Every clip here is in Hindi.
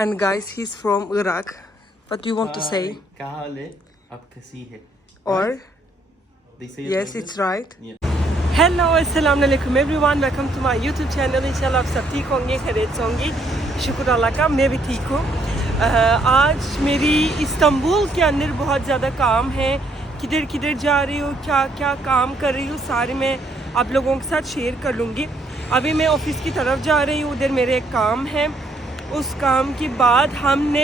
And guys, he's from Iraq. What do you want to say? क्या हाल है? आप कैसी है? Or They say it yes, like it's this? right. Yeah. Hello अस्सलाम वालेकुम everyone, welcome to my YouTube channel. इंशाल्लाह आप सब ठीक होंगे, खैरियत से होंगे। शुक्र अल्लाह का, मैं भी ठीक हूँ। आज मेरी इस्तांबुल के अंदर बहुत ज़्यादा काम है। किधर किधर जा रही हूँ, क्या क्या काम कर रही हूँ, सारे मैं आप लोगों के साथ शेयर कर लूँगी। अभी मैं ऑफिस की तरफ जा रही हूँ, उधर मेरे एक काम है। उस काम के बाद हमने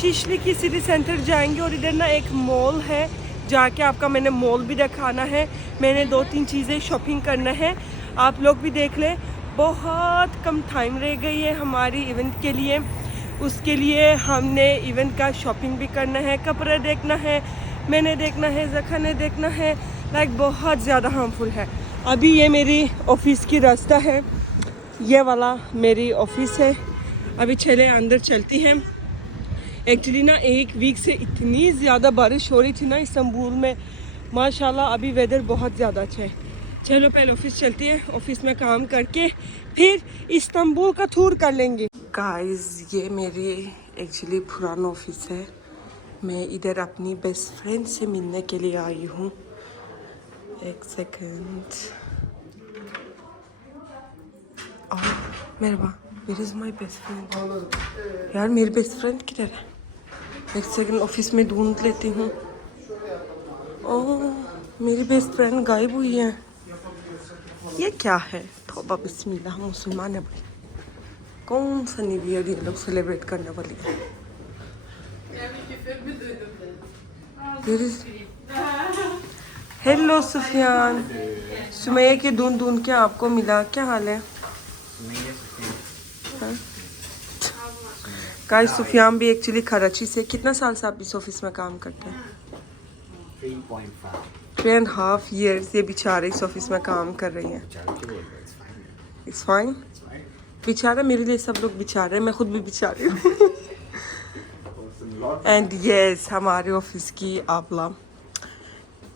शिशली की सिटी सेंटर जाएंगे और इधर ना एक मॉल है, जाके आपका मैंने मॉल भी दिखाना है। मैंने 2-3 चीज़ें शॉपिंग करना है, आप लोग भी देख लें। बहुत कम टाइम रह गई है हमारी इवेंट के लिए। उसके लिए हमने इवेंट का शॉपिंग भी करना है, कपड़े देखना है, मैंने देखना है, जखाने देखना है। लाइक बहुत ज़्यादा हार्मफुल है। अभी ये मेरी ऑफिस की रास्ता है, ये वाला मेरी ऑफिस है। अभी चले अंदर चलती हैं। एक्चुअली ना एक वीक से इतनी ज़्यादा बारिश हो रही थी ना इस्तांबुल में, माशाल्लाह अभी वेदर बहुत ज़्यादा अच्छा है। चलो पहले ऑफिस चलती है, ऑफिस में काम करके फिर इस्तांबुल का टूर कर लेंगे। गाइस, ये मेरी एक्चुअली पुराना ऑफिस है। मैं इधर अपनी बेस्ट फ्रेंड से मिलने के लिए आई हूँ। एक सेकेंड। मेरा where is my best friend? यार मेरी बेस्ट फ्रेंड किधर है? एक सेकंड, ऑफिस में ढूंढ लेती हूँ। ओह, मेरी बेस्ट फ्रेंड गायब हुई है। ये क्या है? तौबा बिस्मिल्लाह, मुसलमान है भाई। कौन सा न्यू ईयर ये लोग सेलिब्रेट करने वाली है? हेलो सुफियान, सुमैया के ढूंढ ढूंढ के आपको मिला, क्या हाल है? गाइस, सुफियान भी एक्चुअली कराची से। कितना साल से आप इस ऑफिस में काम करते हैं? 3.5 years ये बेचारे इस ऑफिस में काम कर रही हैं। It's fine. बेचारा मेरे लिए सब लोग बेचारे, मैं खुद भी बेचारी हूँ। एंड यस, हमारे ऑफिस की आबला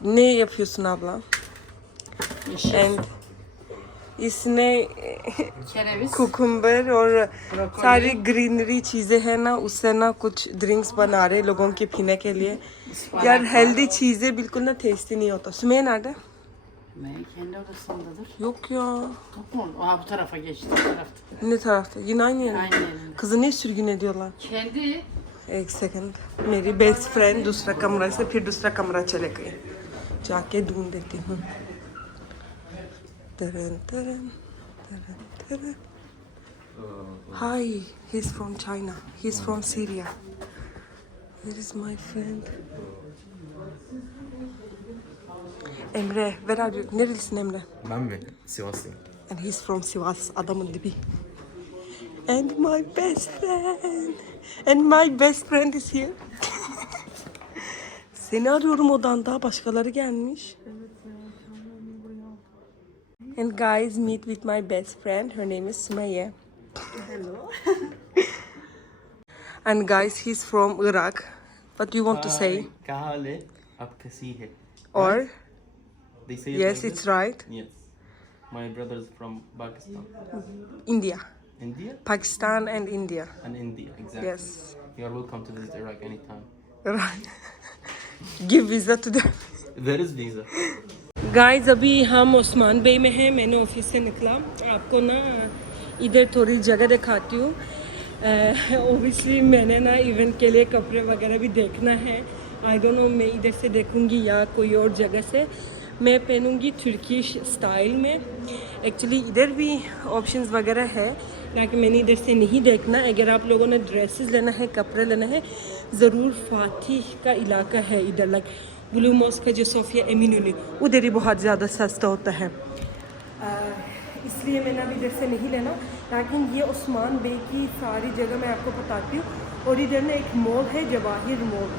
ने अफ्यूसन आबला, एंड इसने कुकुम्बर और सारी ग्रीनरी चीज़ें हैं ना, उससे ना कुछ ड्रिंक्स बना रहे लोगों के पीने के लिए। यार हेल्दी चीज़ें बिल्कुल ना टेस्टी नहीं होता। Sümeyye nerede? Kendi odasındadır. Yok ya. Yok mu? Aha, bu tarafa geçti. Bu tarafta. Ne tarafta? Yine aynı yerde. Aynı yerinde. Kızı ne sürgün ediyorlar? Kendi. एक सेकंड, मेरी बेस्ट फ्रेंड दूसरा कमरा से फिर दूसरा कमरा चले गए, जाके ढूंढ देती हूँ। तरन तरन तरन तरन। Hi, he's from China. He's from Syria. Where is my friend? Emre, where are you? Nerelisin Emre? Ben mi? Sivaslıyım. And he's from Sivas, adamın dibi. And my best friend. And my best friend is here. Seni arıyorum odanda, başkaları gelmiş. And guys, meet with my best friend. Her name is Sumaya. Hello. And guys, he's from Iraq. What do you want to say? क्या हाल है? आप कैसी है? Or They say it yes, like it's this? right. Yes. My brother's from Pakistan. India, India? Pakistan and India. And India, exactly. Yes. You are welcome to visit Iraq anytime. Right. Give visa to them. Where is visa? Guys, अभी हम उस्मान बे में हैं। मैंने ऑफिस से निकला, आपको ना इधर थोड़ी जगह दिखाती हूँ। ओबियसली मैंने ना इवेंट के लिए कपड़े वगैरह भी देखना है। आई डोंट नो, मैं इधर से देखूँगी या कोई और जगह से। मैं पहनूँगी तुर्किश स्टाइल में। एक्चुअली इधर भी ऑप्शंस वगैरह है, लेकिन मैंने इधर से नहीं देखना। अगर आप लोगों ने ड्रेसेस लेना है, कपड़े लेना है, ज़रूर फातिह का इलाका है इधर, लाइक ब्लू मॉस्क का जो सोफिया एमिनुली, उधर ही बहुत ज़्यादा सस्ता होता है। इसलिए मैंने अभी इधर से नहीं लेना। लेकिन ये उस्मान बे की सारी जगह मैं आपको बताती हूँ। और इधर ना एक मॉल है, जवाहिर मॉल।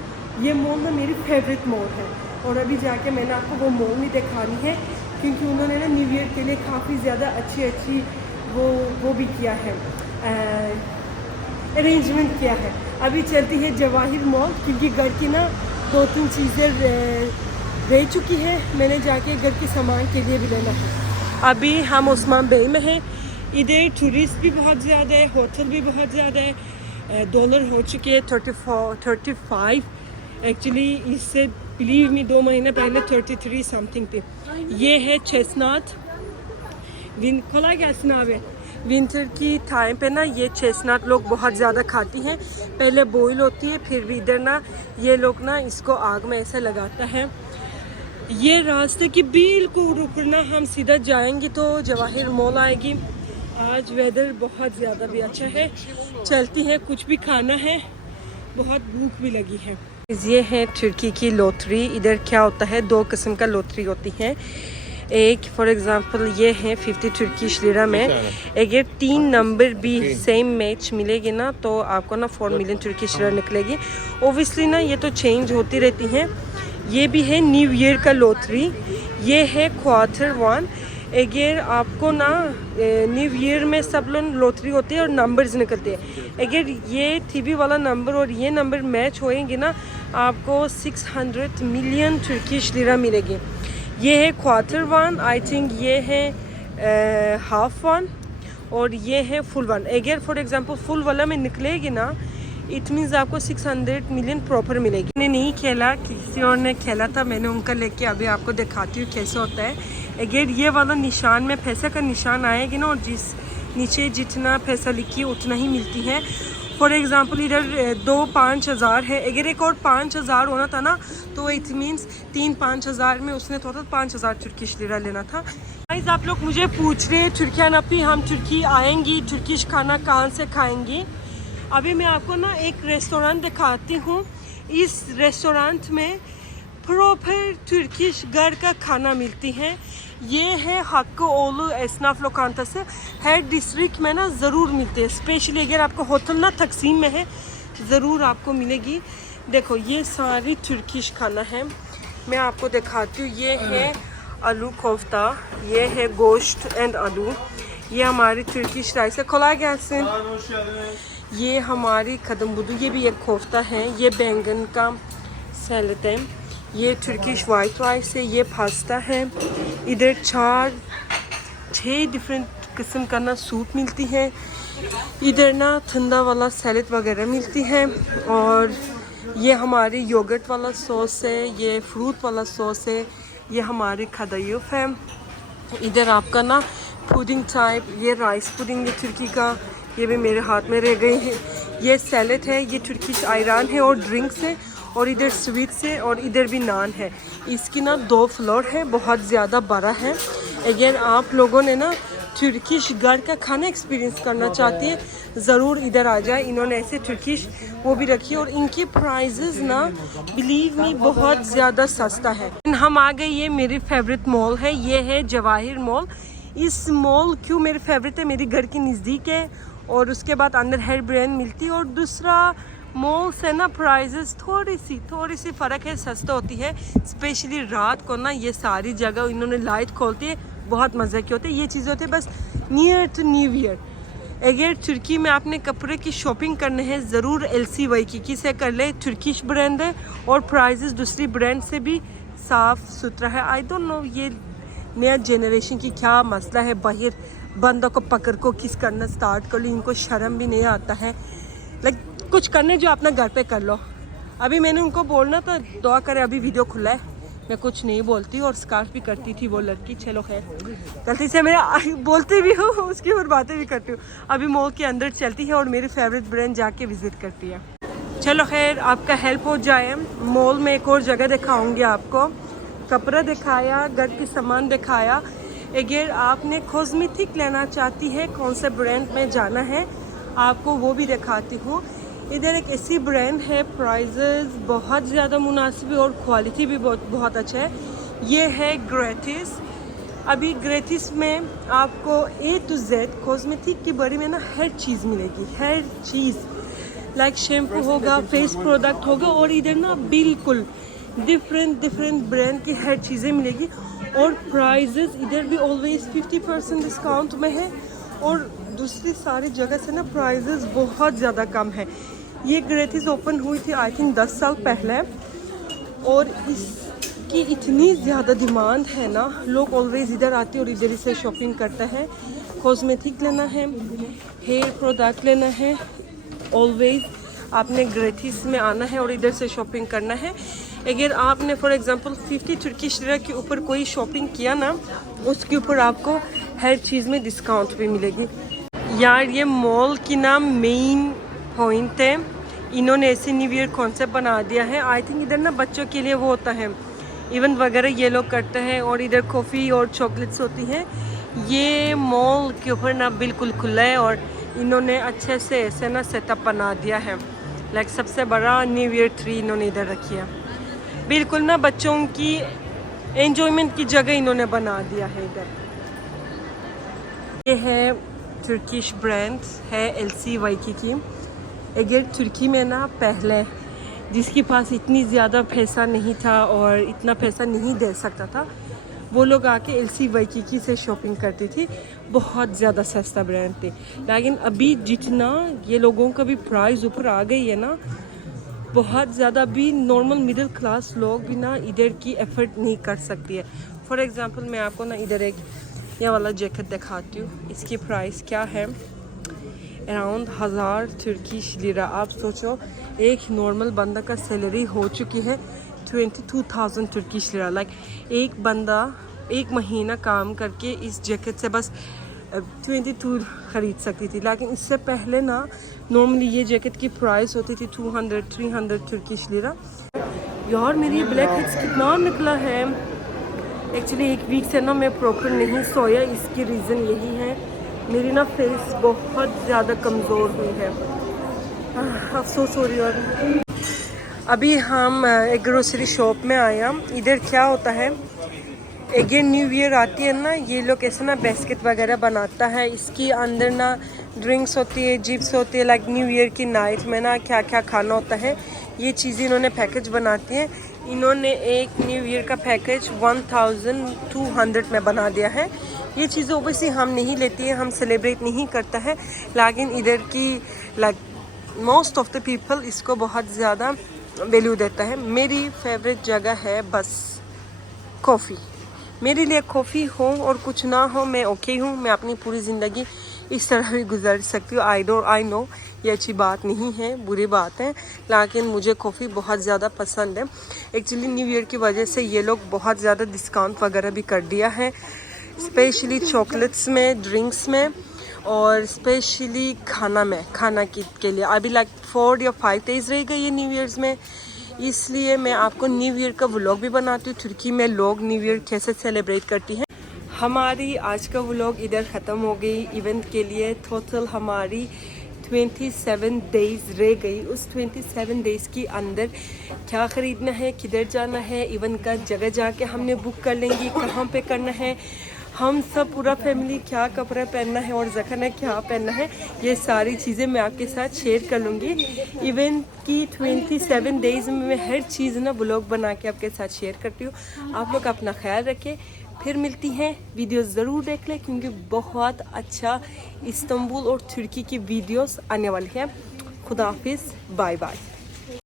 ये मॉल ना मेरी फेवरेट मॉल है, और अभी जाके मैंने आपको वो मॉल भी दिखानी है, क्योंकि उन्होंने ना न्यू ईयर के लिए काफ़ी ज़्यादा अच्छी वो भी किया है, अरेंजमेंट किया है। अभी चलती है जवाहिर मॉल, क्योंकि घर की ना 2-3 चीज़ें रह चुकी है, मैंने जाके घर के सामान के लिए भी लेना है। अभी हम उस्मान बे में हैं। इधर टूरिस्ट भी बहुत ज़्यादा है, होटल भी बहुत ज़्यादा है। डॉलर हो चुके हैं 35। एक्चुअली इससे बिलीव मी 2 महीने पहले 33 समथिंग थे। ये है चेस्टनट खोला गया स्नावे विंटर की टाइम पे ना ये चेस्टनट लोग बहुत ज़्यादा खाती हैं। पहले बॉईल होती है, फिर भी इधर ना ये लोग ना इसको आग में ऐसे लगाता है। ये रास्ते की बिल्कुल ऊपर ना हम सीधा जाएंगे तो जवाहिर मॉल आएगी। आज वेदर बहुत ज़्यादा भी अच्छा है, चलती है, कुछ भी खाना है, बहुत भूख भी लगी है। ये है तुर्की की लॉटरी। इधर क्या होता है, 2 किस्म का लॉटरी होती है। एक फॉर एग्जांपल ये है 50 तुर्किश लिरा में, अगर 3 नंबर भी सेम मैच मिलेगी ना तो आपको ना 4 मिलियन तुर्किश लिरा निकलेगी। ओबियसली ना ये तो चेंज होती रहती हैं। ये भी है न्यू ईयर का लॉटरी, ये है Q1। अगर आपको ना न्यू ईयर में सब लोग लॉटरी होती है और नंबर्स निकलते हैं। अगर ये टीवी वाला नंबर और ये नंबर मैच होएंगे ना आपको 600 मिलियन तुर्किश लिरा मिलेगी। ये है Q1, आई थिंक ये है हाफ वन और ये है फुल वन। अगर फॉर एग्जांपल फुल वाला में निकलेगी ना इट मीन्स आपको 600 मिलियन प्रॉपर मिलेगी। मैंने नहीं खेला, किसी और ने खेला था, मैंने उनका लेके अभी आपको दिखाती हूँ कैसे होता है। अगर ये वाला निशान में पैसे का निशान आएगी ना और जिस नीचे जितना पैसा लिखी है उतना ही मिलती है। फॉर एग्ज़ाम्पल इधर 2-5 हज़ार है, अगर एक और 5 हज़ार होना था ना तो इट मीन्स 3-5 हज़ार में उसने टोटल 5 हज़ार तुर्किश लिरा लेना था। गाइस आप लोग मुझे पूछ रहे हैं तुर्किया नपी हम तुर्की आएंगी, तुर्किश खाना कहाँ से खाएंगी। अभी मैं आपको ना एक रेस्टोरेंट दिखाती हूँ। इस रेस्टोरेंट में प्रॉपर तुर्किश घर का खाना मिलती है। ये है Hakkıoğlu एस्नाफ लोकांतası, हर डिस्ट्रिक्ट में ना ज़रूर मिलते हैं। स्पेशली अगर आपको होटल ना तकसीम में है ज़रूर आपको मिलेगी। देखो ये सारी तुर्किश खाना है, मैं आपको दिखाती हूँ। ये है आलू कोफ्ता, ये है गोश्त एंड आलू, ये हमारी तुर्किश राइस है। खोला गया से ये हमारी कदम बुदू, ये भी एक कोफ्ता है, ये बैंगन का सैलड है, ये तुर्किश वाइट राइस है, ये पास्ता है। इधर 4-6 डिफरेंट किस्म का ना सूप मिलती है। इधर ना ठंडा वाला सैलड वगैरह मिलती है और ये हमारी योगर्ट वाला सॉस है, ये फ्रूट वाला सॉस है, ये हमारी खदायूफ है। इधर आपका ना पुडिंग टाइप, ये राइस पुडिंग है तुर्की का, ये भी मेरे हाथ में रह गई है। ये सैलड है, ये तुर्किश आयरान है और ड्रिंक्स है और इधर स्वीट्स है और इधर भी नान है। इसकी ना 2 फ्लोर है, बहुत ज़्यादा बड़ा है। अगर आप लोगों ने ना तुर्किश घर का खाना एक्सपीरियंस करना चाहती है ज़रूर इधर आ जाए। इन्होंने ऐसे तुर्किश वो भी रखी है और इनकी प्राइजेज़ ना बिलीव मी बहुत ज़्यादा सस्ता है। हम आ गए, ये मेरी फेवरेट मॉल है, ये है जवाहिर मॉल। इस मॉल क्यों मेरी फेवरेट है, मेरी घर के नज़दीक है और उसके बाद अंदर हर ब्रांड मिलती है और दूसरा मॉल से ना प्राइजेस थोड़ी सी फ़र्क है, सस्ता होती है। स्पेशली रात को ना ये सारी जगह इन्होंने लाइट खोलती है, बहुत मज़े की होती है। ये चीज़ें होती है बस नियर टू न्यू ईयर। अगर तुर्की में आपने कपड़े की शॉपिंग करने हैं ज़रूर LCY की से कर ले, तुर्किश ब्रांड है और प्राइजेस दूसरी ब्रांड से भी साफ़ सुथरा है। आई डोंट नो ये नया जनरेशन की क्या मसला है, बाहर बंदों को पकड़ को किस करना स्टार्ट कर लो, इनको शर्म भी नहीं आता है। लाइक कुछ करने जो अपना घर पे कर लो। अभी मैंने उनको बोलना तो दुआ करे, अभी वीडियो खुला है, मैं कुछ नहीं बोलती और स्कार्फ भी करती थी वो लड़की। चलो खैर, गलती से मैं बोलती भी हूँ उसकी और बातें भी करती हूँ। अभी मॉल के अंदर चलती है और मेरी फेवरेट ब्रांड जाके विज़िट करती है। चलो खैर, आपका हेल्प हो जाए। मॉल में एक और जगह दिखाऊँगी आपको, कपड़ा दिखाया, घर की सामान दिखाया। अगर आपने कॉस्मेटिक लेना चाहती है, कौन से ब्रांड में जाना है आपको वो भी दिखाती हूँ। इधर एक ऐसी ब्रांड है, प्राइजेस बहुत ज़्यादा मुनासिब और क्वालिटी भी बहुत अच्छा है। ये है ग्रेटिस। अभी ग्रेटिस में आपको A to Z कॉस्मेटिक के बारे में ना हर चीज़ मिलेगी, हर चीज़। लाइक शैम्पू होगा, फेस प्रोडक्ट होगा और इधर ना बिल्कुल डिफरेंट ब्रांड की हर चीज़ें मिलेगी और प्राइजेस इधर भी ऑलवेज 50% डिस्काउंट में है और दूसरी सारी जगह से ना प्राइजेस बहुत ज़्यादा कम है। ये ग्रेटिस ओपन हुई थी आई थिंक 10 साल पहले और इसकी इतनी ज़्यादा डिमांड है ना, लोग ऑलवेज इधर आते हैं और इधर से शॉपिंग करते हैं। कॉस्मेटिक लेना है, हेयर प्रोडक्ट लेना है, ऑलवेज आपने ग्रेथिस में आना है और इधर से शॉपिंग करना है। अगर आपने फॉर एग्जांपल 50 तुर्किश लिरा के ऊपर कोई शॉपिंग किया ना, उसके ऊपर आपको हर चीज़ में डिस्काउंट भी मिलेगी। यार ये मॉल की नाम मेन पॉइंट है, इन्होंने ऐसे न्यू ईयर कॉन्सेप्ट बना दिया है। आई थिंक इधर ना बच्चों के लिए वो होता है इवेंट वगैरह ये लोग करते हैं, और इधर कॉफ़ी और चॉकलेट्स होती हैं। ये मॉल के ऊपर ना बिल्कुल खुला है और इन्होंने अच्छे से ऐसे ना सेटअप बना दिया है। लाइक सबसे बड़ा न्यू ईयर ट्री इन्होंने इधर रखी है, बिल्कुल ना बच्चों की एंजॉयमेंट की जगह इन्होंने बना दिया है इधर। ये है तुर्किश ब्रांड है LC वाइकी की। अगर तुर्की में ना पहले जिसके पास इतनी ज़्यादा पैसा नहीं था और इतना पैसा नहीं दे सकता था, वो लोग आके LC वाइकी से शॉपिंग करती थी। बहुत ज़्यादा सस्ता ब्रांड थे, लेकिन अभी जितना ये लोगों का भी प्राइस ऊपर आ गई है ना, बहुत ज़्यादा भी नॉर्मल मिडिल क्लास लोग भी ना इधर की एफर्ट नहीं कर सकती है। फॉर एग्ज़ाम्पल मैं आपको ना इधर एक ये वाला जैकेट दिखाती हूँ। इसकी प्राइस क्या है, अराउंड 1000 तुर्किश लिरा। आप सोचो एक नॉर्मल बंदा का सैलरी हो चुकी है 22,000 तुर्किश लिरा। लाइक एक बंदा एक महीना काम करके इस जैकेट से बस 22 ख़रीद सकती थी। लेकिन इससे पहले ना नॉर्मली ये जैकेट की प्राइस होती थी 200-300 तुर्किश लिरा। यार मेरी ब्लैक हेड्स कितना निकला है। एक्चुअली एक वीक से ना मैं प्रॉपर नहीं सोया, इसकी रीज़न यही है, मेरी ना फेस बहुत ज़्यादा कमज़ोर हुई है। अफसोस हो रही है। अभी हम एक ग्रोसरी शॉप में आए हम। इधर क्या होता है, अगर न्यू ईयर आती है ना, ये लोग ऐसे ना बास्केट वगैरह बनाता है। इसके अंदर ना ड्रिंक्स होती है, चिप्स होती है। लाइक न्यू ईयर की नाइट में ना क्या क्या खाना होता है, ये चीज़ें इन्होंने पैकेज बनाती हैं। इन्होंने एक न्यू ईयर का पैकेज 1200 में बना दिया है। ये चीज़ें ओवैसे हम नहीं लेती हैं, हम सेलिब्रेट नहीं करता है, लेकिन इधर की like most of the people इसको बहुत ज़्यादा वैल्यू देता है। मेरी फेवरेट जगह है बस कॉफ़ी। मेरे लिए कॉफ़ी हो और कुछ ना हो मैं ओके हूँ। मैं अपनी पूरी ज़िंदगी इस तरह भी गुजार सकती हूँ। आई नो ये अच्छी बात नहीं है, बुरी बात है, लेकिन मुझे कॉफ़ी बहुत ज़्यादा पसंद है। एक्चुअली न्यू ईयर की वजह से ये लोग बहुत ज़्यादा डिस्काउंट वगैरह भी कर दिया है, स्पेशली चॉकलेट्स में, ड्रिंक्स में, और स्पेशली खाना के लिए। अभी लाइक 4 या 5 डेज़ रह गई है न्यू ईयर्स में, इसलिए मैं आपको न्यू ईयर का व्लॉग भी बनाती हूँ, तुर्की में लोग न्यू ईयर कैसे सेलिब्रेट करती हैं। हमारी आज का व्लॉग इधर ख़त्म हो गई इवेंट के लिए। टोटल हमारी 27 डेज़ रह गई। उस 27 डेज़ के अंदर क्या ख़रीदना है, किधर जाना है, इवेंट का जगह जाके हमने बुक कर लेंगे, कहाँ पे करना है, हम सब पूरा फैमिली क्या कपड़ा पहनना है और जखन है क्या पहनना है, ये सारी चीज़ें मैं आपके साथ शेयर कर लूँगी। इवेंट की 27 डेज़ में मैं हर चीज़ ना ब्लॉग बना के आपके साथ शेयर करती हूँ। आप लोग अपना ख्याल रखें, फिर मिलती हैं। वीडियो ज़रूर देख लें क्योंकि बहुत अच्छा इस्तांबुल और तुर्की की वीडियोस आने वाली हैं। खुदा हाफिज़, बाय बाय।